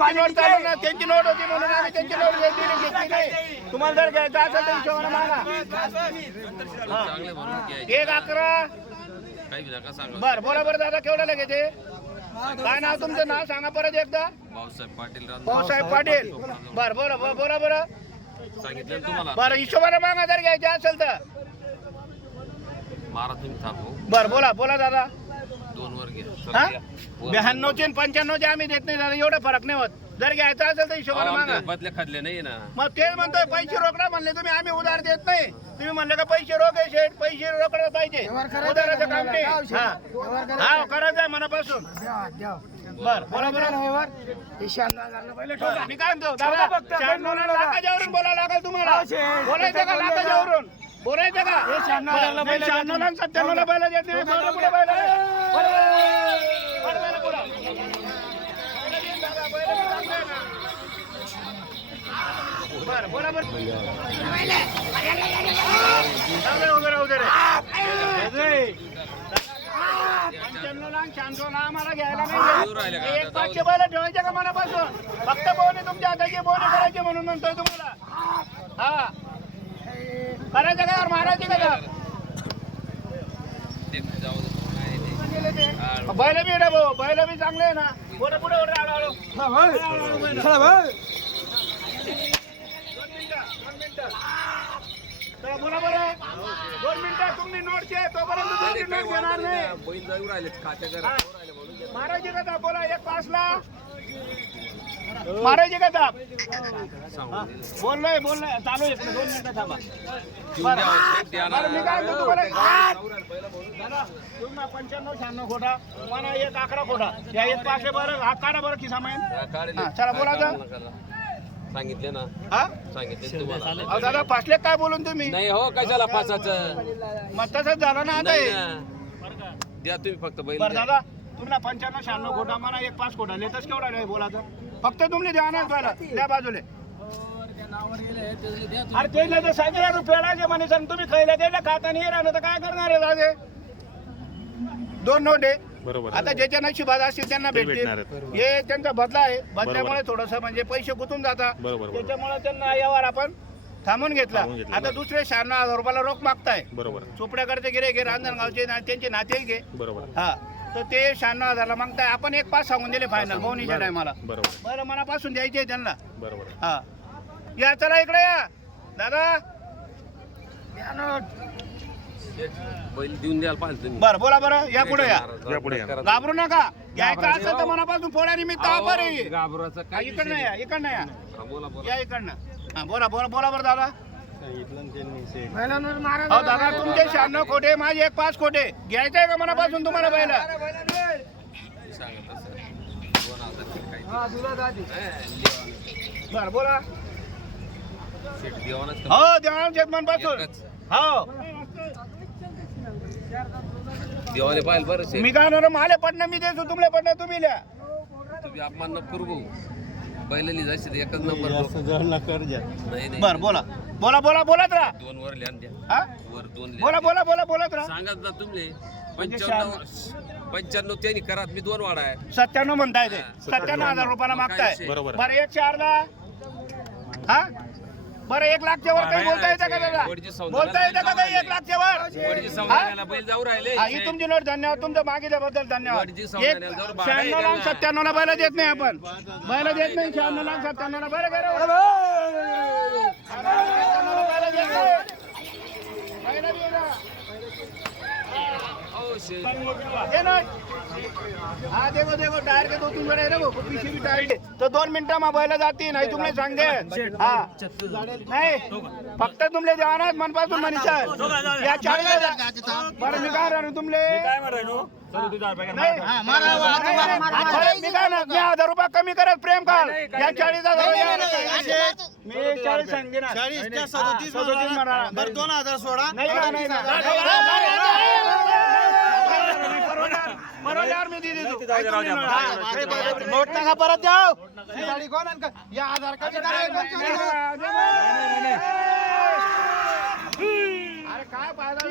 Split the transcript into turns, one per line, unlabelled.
चालू ना त्यांची नोट होती म्हणून आम्ही त्यांची नोट दिली घेतली नाही तुम्हाला जर घ्यायचं असेल तर हिशोबाने मागा. एक अकरा. बर बोला बरं दादा केवढा लागायचे काय नाव तुमचं नाव? सांगा परत एकदा.
भाऊसाहेब पाटील.
भाऊसाहेब पाटील बर बोला बोला बरं.
सांगितलं तुम्हाला
बरं हिशोबाने मागा जर घ्यायचे असेल तर.
तुम्ही थांबू.
बर बोला बोला दादा. हा.
वर.
ब्याण्णवचे आणि पंच्याण्णवचे आम्ही देत नाही एवढा फरक नाही होत. जर घ्यायचं असेल तर हिशोबाने मागा.
बदल्या खाल्ले नाही ना.
मग तेच म्हणतोय पैसे रोकडा म्हणले. तुम्ही आम्ही उधार देत नाही. तुम्ही म्हणले का पैसे रोख आहे शेठ पैसे रोकडा पाहिजे. उधाराचं काम नाही. हा. हा करायचं आहे मनापासून. बर. बोला बरं बरं, मी काय म्हणतो दादा शहाण्णवला लाखाच्यावरून बोला लागेल तुम्हाला. बोलायचं का लाखाच्यावरून? बोलायचं का? नाही, शहाण्णवला आणि सत्त्याण्णवला आम्हाला घ्यायला? नाही एक पाचशे बैल ठेवायचे का मनापासून फक्त बोने तुमच्या हाताचे बोने करायचे म्हणून म्हणतोय तुम्हाला हा करायचं का मारायचे का बैल बी आहे भाऊ बैल बी चांगले आहे ना. पुढे पुढे हळूहळू. दोन मिनिटं, दोन मिनिटं. चला, बोला बरं. दोन मिनिटं तुम्ही तोपर्यंत तुमची नोट घेणार नाही.
ना, घे.
मारायचे का ताप बोला एक पाचला. मारायचे का ताप. बोललोय बोललोय. चालू दोन मिनिटं थांबा. बरं. मी काय म्हणतो तुम्हाला पंच्याण्णव शहाण्णव खोटा. मला एक अकरा खोटा. या एक पाचशे बरं. हा काढा बरं खिसा
काढले.
हा, चला, बोला.
सांगितले ना.
हा?
सांगितले तुम्हाला.
अहो दादा पाचले काय बोलून तुम्ही?
नाही हो कशाला पाचाचं
मग तसंच झालं ना आता हे.
द्या तुम्ही फक्त बैल.
दादा. तुम्हाला पंच्याण्णव शहाण्णव खोटा मला एक पाच खोटा लेतच केवढा नाही बोला तर फक्त तुम्ही द्या ना पहिला त्या बाजूले. अरे ते नाही तर पेडाचे म्हणे सर तुम्ही खायला द्यायला खाता नाही राहणं तर काय करणार आहे दोन नोट
बरोबर.
आता ज्याच्या नशिबात असतील त्यांना भेटतील. हे त्यांचा बदला आहे. बदल्यामुळे थोडस म्हणजे पैसे गुंतून जातात. त्याच्यामुळे त्यांना यावर आपण थांबून घेतला. आता. दुसरे शहाण्णव हजार रुपयाला रोख मागताय.
बरोबर.
चोपड्याकडचे गिरे घे रांजणगावचे त्यांचे नाते घे
बरोबर.
हा. तर ते शहाण्णव हजारला मागताय. आपण एक पाच सांगून दिले फायनल बोनीच्या टायमाला
बरोबर.
बरं मनापासून द्यायचे त्यांना.
बरोबर.
हा. या चला इकडे या. दादा.
बैल देऊन द्याल पाहिजे तुम्ही.
बरं बोला बरं. या पुढे या.
या पुढे या.
घाबरू नका. घ्यायचं असेल तर मनापासून आहे
घाबराचं
हा,
काय
इकडनं या इकडनं या.
हा, बोला बोला.
या इकडनं. हा बोला बोला बोला बरं दादा. अहो दादा तुमचे शहाण्णव खोटे माझे एक पाच खोटे. घ्यायचंय का मनापासून तुम्हाला पहिला बरं बोला. हो देवानपासून
एकच.
हो.
पाहिलं बरं.
मी काय म्हणणार माले पडणं मी देतो तुमले पडणं तुम्ही
अपमान करू भाऊ. पहिलेली जायची तर एकच नंबर नाही नाही
बरं बोला. बोला बोला बोलत राहा
दोन वर लिहा द्या.
हा?
वर दोन लिहा.
बोला बोला बोला बोलत राहा
सांगा ना तुमले
म्हणजे
पंच्याण्णव पंच्याण्णव त्यांनी करा मी दोन वाडा आहे.
सत्त्याण्णव म्हणताय ते. सत्त्याण्णव हजार रुपयाला मागताय.
बरोबर
बरं एक चारला. हा? बरं एक लाखच्या वर काही बोलता येतं का
सौंदर्य
बोलता येतं का काही एक लाखच्या वर?
बैल जाऊ राहिले.
हा, ही तुमची नोट धन्यवाद तुमचं मागितल्याबद्दल धन्यवाद. एक शहाण्णव लाख
त्यांना.
सत्त्याण्णवला बैल देत नाही आपण. बैल देत नाही शहाण्णव लाख सत्त्याण्णवला. गेलो बैल देत नाही. बैल बी येणार.
हो शेठ.
ये ना. देखो देखो टायर के दो तीन बड़े ना वो पीछे भी टायर तो दोन मिनिटं मा बैल जाती नाही तुमले? सांगे हा नाही फक्त तुमले जाणार मनपासून मनीषर या चाळीस बरं मी काय राहणार तुमले नाही. नाही, नाही, मी काय ना मी हजार रुपये कमी करत प्रेम काल. या चाळीस हजार. मी चाळीस सांगे ना
चाळीसच्या सदोतीस
म्हणा.
बरं दोन हजार
नाही ना नाही ना बरोबर मी दिली
नोट नका परत द्याव गाडी कोण? या हजार कमी करा एक दोन चाळीस.
अरे काय फायदा?